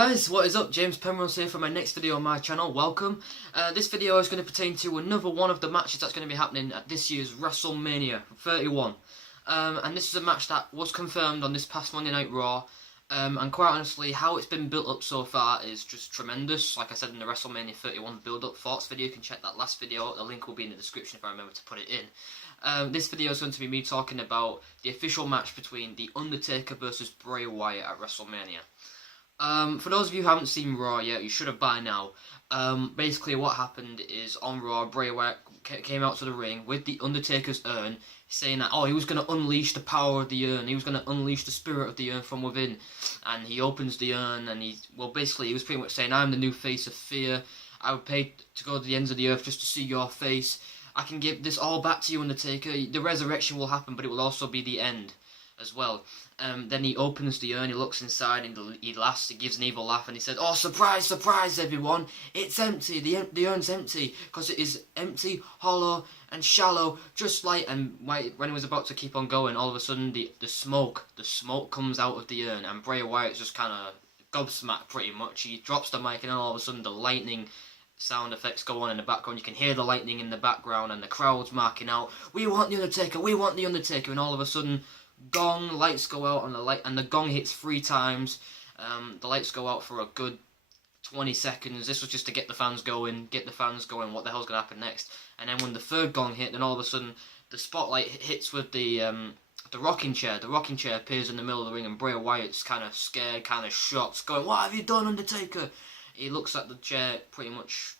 guys, what is up? James Penrose here for my next video on my channel. Welcome. This video is going to pertain to another one of the matches that's going to be happening at this year's Wrestlemania 31. And this is a match that was confirmed on this past Monday Night Raw. And quite honestly, how it's been built up so far is just tremendous. Like I said in the Wrestlemania 31 build-up thoughts video, you can check that last video. The link will be in the description if I remember to put it in. This video is going to be me talking about the official match between The Undertaker versus Bray Wyatt at Wrestlemania. For those of you who haven't seen Raw yet, you should have by now. Basically what happened is on Raw, Bray Wyatt came out to the ring with the Undertaker's urn, saying that, he was going to unleash the power of the urn, he was going to unleash the spirit of the urn from within. And he opens the urn and he was pretty much saying, I'm the new face of fear, I would pay to go to the ends of the earth just to see your face, I can give this all back to you, Undertaker, the resurrection will happen, but it will also be the end as well. Then he opens the urn, he looks inside, and he laughs, he gives an evil laugh, and he said, "Oh, surprise, surprise, everyone! It's empty, the urn's empty, because it is empty, hollow, and shallow, just like..." And when he was about to keep on going, all of a sudden, the smoke comes out of the urn, and Bray Wyatt's just kind of gobsmacked, pretty much. He drops the mic, and then all of a sudden, the lightning sound effects go on in the background. You can hear the lightning in the background, and the crowd's marking out, "We want the Undertaker, we want the Undertaker," and all of a sudden, gong, lights go out, and the gong hits 3 times. The lights go out for a good 20 seconds. This was just to get the fans going, what the hell's going to happen next. And then when the third gong hit, then all of a sudden the spotlight hits with the rocking chair. The rocking chair appears in the middle of the ring, and Bray Wyatt's kind of scared, kind of shocked, going, "What have you done, Undertaker?" He looks at the chair pretty much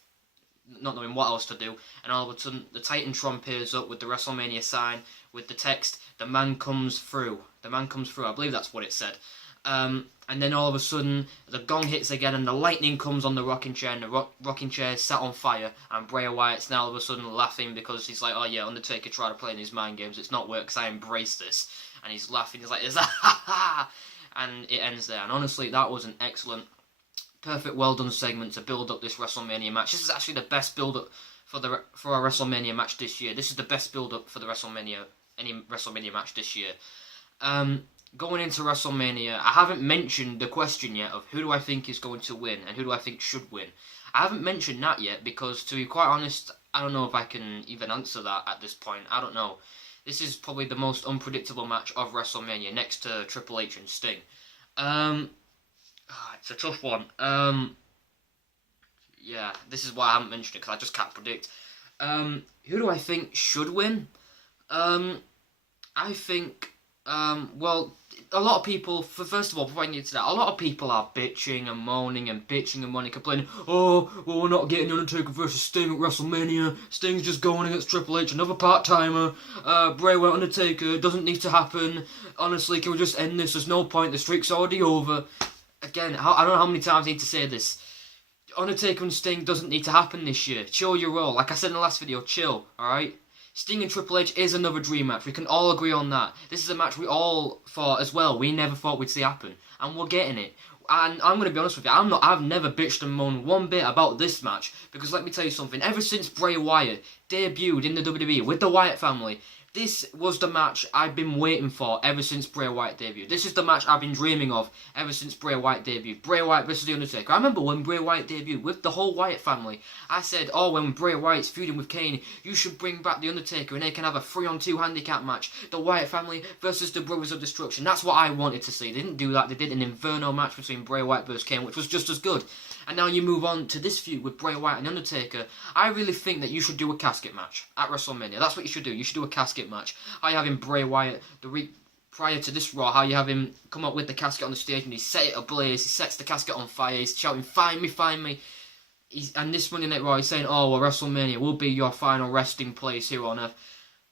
not knowing what else to do, and all of a sudden the Titantron appears up with the Wrestlemania sign with the text, "The man comes through." The man comes through, I believe that's what it said. And then all of a sudden the gong hits again, and the lightning comes on the rocking chair, and the rocking chair is set on fire, and Bray Wyatt's now all of a sudden laughing because he's like, "Oh yeah, Undertaker tried to play in his mind games, it's not worked because I embraced this." And he's laughing, he's like, "Is that ha ha?" And it ends there. And honestly, that was an excellent, perfect, well done segment to build up this WrestleMania match. This is actually the best build up for a WrestleMania match this year. This is the best build up for any WrestleMania match this year. Going into WrestleMania, I haven't mentioned the question yet of who do I think is going to win and who do I think should win. I haven't mentioned that yet because, to be quite honest, I don't know if I can even answer that at this point. I don't know. This is probably the most unpredictable match of WrestleMania next to Triple H and Sting. It's a tough one. Yeah, this is why I haven't mentioned it, because I just can't predict. Who do I think should win? I think, well, a lot of people, first of all, before I get to that, a lot of people are bitching and moaning, complaining, "Oh, well, we're not getting Undertaker versus Sting at WrestleMania, Sting's just going against Triple H, another part-timer, Bray Wyatt Undertaker, it doesn't need to happen, honestly, can we just end this, there's no point, the streak's already over." Again, I don't know how many times I need to say this. Undertaker and Sting doesn't need to happen this year. Chill your roll. Like I said in the last video, chill, alright? Sting and Triple H is another dream match. We can all agree on that. This is a match we all thought as well. We never thought we'd see happen. And we're getting it. And I'm going to be honest with you, I've never bitched and moaned one bit about this match. Because let me tell you something. Ever since Bray Wyatt debuted in the WWE with the Wyatt family, this was the match I've been waiting for ever since Bray Wyatt debuted. This is the match I've been dreaming of ever since Bray Wyatt debuted. Bray Wyatt versus The Undertaker. I remember when Bray Wyatt debuted with the whole Wyatt family. I said, when Bray Wyatt's feuding with Kane, you should bring back The Undertaker and they can have a 3-on-2 handicap match. The Wyatt family versus the Brothers of Destruction. That's what I wanted to see. They didn't do that. They did an Inferno match between Bray Wyatt versus Kane, which was just as good. And now you move on to this feud with Bray Wyatt and Undertaker. I really think that you should do a casket match at WrestleMania. That's what you should do. You should do a casket match. How you have him, Bray Wyatt, the week prior to this Raw, how you have him come up with the casket on the stage and he set it ablaze, he sets the casket on fire, he's shouting, "Find me, find me." And this Monday Night Raw, he's saying, "Oh, well, WrestleMania will be your final resting place here on Earth."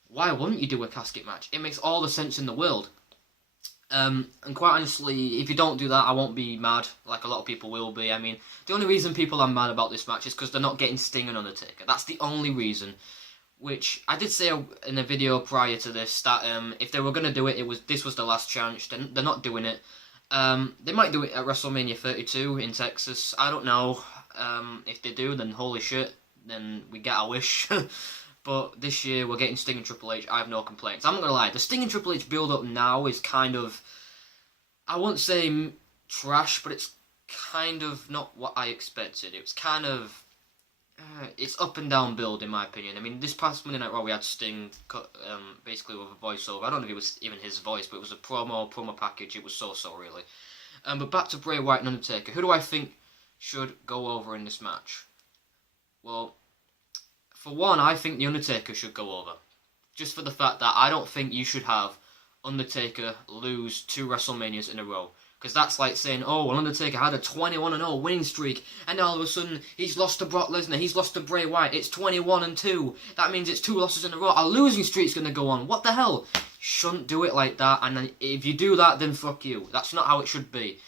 Why wouldn't you do a casket match? It makes all the sense in the world. And quite honestly, if you don't do that, I won't be mad, like a lot of people will be. I mean, the only reason people are mad about this match is because they're not getting Sting and Undertaker. That's the only reason. Which, I did say in a video prior to this, that if they were going to do it, this was the last chance. They're not doing it. They might do it at WrestleMania 32 in Texas. I don't know. If they do, then holy shit, then we get our wish. But this year, we're getting Sting and Triple H. I have no complaints. I'm not going to lie. The Sting and Triple H build-up now is kind of, I won't say trash, but it's kind of not what I expected. It was kind of it's up and down build in my opinion. I mean, this past Monday Night Raw we had Sting basically with a voiceover. I don't know if it was even his voice, but it was a promo package. It was so really. But back to Bray Wyatt and Undertaker. Who do I think should go over in this match? Well, for one, I think The Undertaker should go over. Just for the fact that I don't think you should have Undertaker lose 2 WrestleManias in a row. Because that's like saying, oh, well, Undertaker had a 21-0 winning streak, and all of a sudden he's lost to Brock Lesnar, he's lost to Bray Wyatt, it's 21-2. That means it's 2 losses in a row. A losing streak's going to go on. What the hell? Shouldn't do it like that, and then if you do that, then fuck you. That's not how it should be.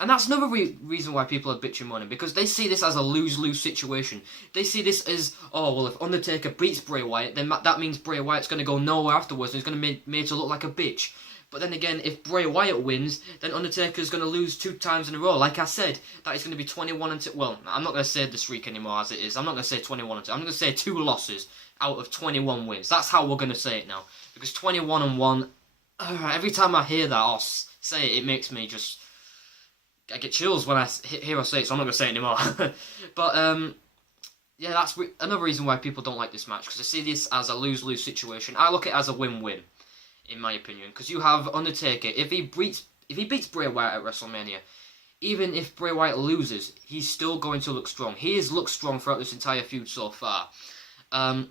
And that's another reason why people are bitching money, because they see this as a lose-lose situation. They see this as, oh, well, if Undertaker beats Bray Wyatt, then that means Bray Wyatt's going to go nowhere afterwards, and he's going to be made to look like a bitch. But then again, if Bray Wyatt wins, then Undertaker's going to lose 2 times in a row. Like I said, that is going to be 21-2. Well, I'm not going to say the streak anymore as it is. I'm not going to say 21-2. I'm going to say 2 losses out of 21 wins. That's how we're going to say it now. Because 21-1, every time I hear that or say it, it makes me just... I get chills when I hear her say it, so I'm not going to say it anymore. But, yeah, that's another reason why people don't like this match. Because I see this as a lose-lose situation. I look at it as a win-win, in my opinion. Because you have Undertaker, if he beats Bray Wyatt at WrestleMania, even if Bray Wyatt loses, he's still going to look strong. He has looked strong throughout this entire feud so far. I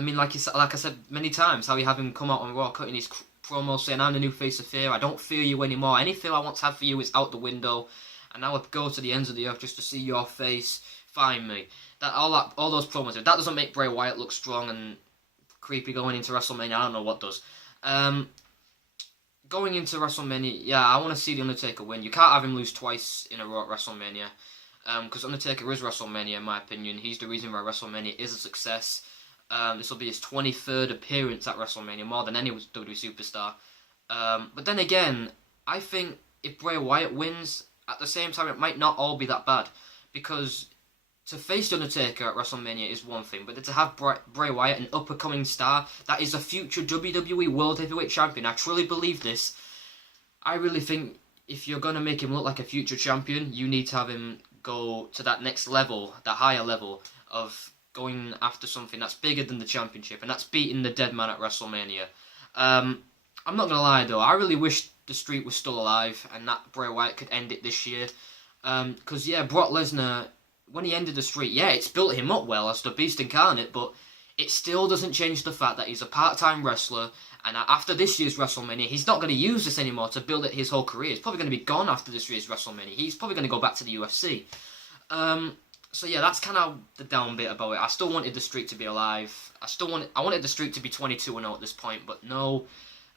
mean, like I said many times, how you have him come out on Raw, cutting his promo saying, I'm the new face of fear, I don't fear you anymore, any fear I once had for you is out the window, and now I go to the ends of the earth just to see your face, find me. All those promos, if that doesn't make Bray Wyatt look strong and creepy going into WrestleMania, I don't know what does. Going into WrestleMania, yeah, I want to see The Undertaker win. You can't have him lose twice in a row at WrestleMania, because Undertaker is WrestleMania in my opinion. He's the reason why WrestleMania is a success. This will be his 23rd appearance at WrestleMania, more than any WWE superstar. But then again, I think if Bray Wyatt wins, at the same time, it might not all be that bad. Because to face The Undertaker at WrestleMania is one thing, but to have Bray Wyatt, an up-and-coming star, that is a future WWE World Heavyweight Champion, I truly believe this. I really think if you're going to make him look like a future champion, you need to have him go to that next level, that higher level of going after something that's bigger than the championship, and that's beating the dead man at WrestleMania. I'm not going to lie though, I really wish the streak was still alive and that Bray Wyatt could end it this year. Because yeah, Brock Lesnar, when he ended the streak, yeah, it's built him up well as the Beast Incarnate, but it still doesn't change the fact that he's a part-time wrestler, and after this year's WrestleMania, he's not going to use this anymore to build his whole career. He's probably going to be gone after this year's WrestleMania. He's probably going to go back to the UFC. So yeah, that's kind of the down bit about it. I still wanted the streak to be alive. I wanted the streak to be 22-0 at this point, but no.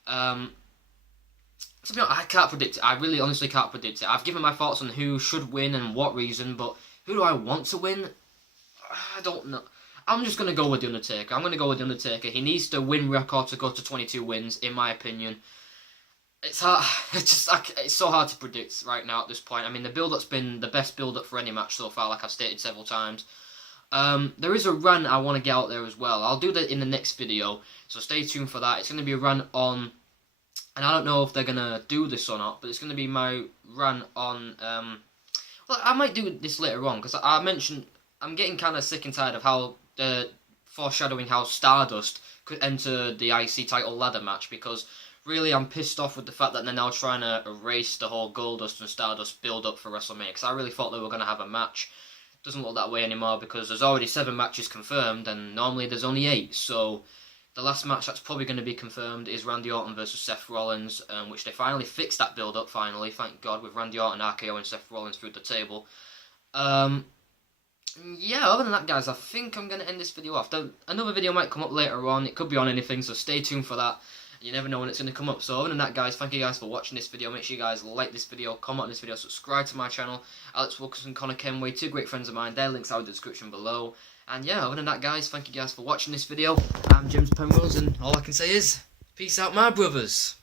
To be honest, I can't predict it. I really honestly can't predict it. I've given my thoughts on who should win and what reason, but who do I want to win? I don't know. I'm just going to go with The Undertaker. I'm going to go with The Undertaker. He needs the win record to go to 22 wins, in my opinion. It's hard. It's so hard to predict right now at this point. I mean, the build-up's been the best build-up for any match so far, like I've stated several times. There is a run I want to get out there as well. I'll do that in the next video, so stay tuned for that. It's going to be a run on, and I don't know if they're going to do this or not, but it's going to be my run on, well, I might do this later on, because I mentioned, I'm getting kind of sick and tired of how, foreshadowing how Stardust could enter the IC title ladder match, because really, I'm pissed off with the fact that they're now trying to erase the whole Goldust and Stardust build-up for WrestleMania, because I really thought they were going to have a match. Doesn't look that way anymore, because there's already 7 matches confirmed, and normally there's only 8, so the last match that's probably going to be confirmed is Randy Orton versus Seth Rollins, which they finally fixed that build-up, finally, thank God, with Randy Orton, RKO, and Seth Rollins through the table. Yeah, other than that, guys, I think I'm going to end this video off. Another video might come up later on, it could be on anything, so stay tuned for that. You never know when it's going to come up. So other than that, guys, thank you guys for watching this video. Make sure you guys like this video, comment on this video, subscribe to my channel. Alex Wilkinson, Connor Kenway, 2 great friends of mine. Their links are in the description below. And yeah, other than that, guys, thank you guys for watching this video. I'm James Penrose, and all I can say is, peace out, my brothers.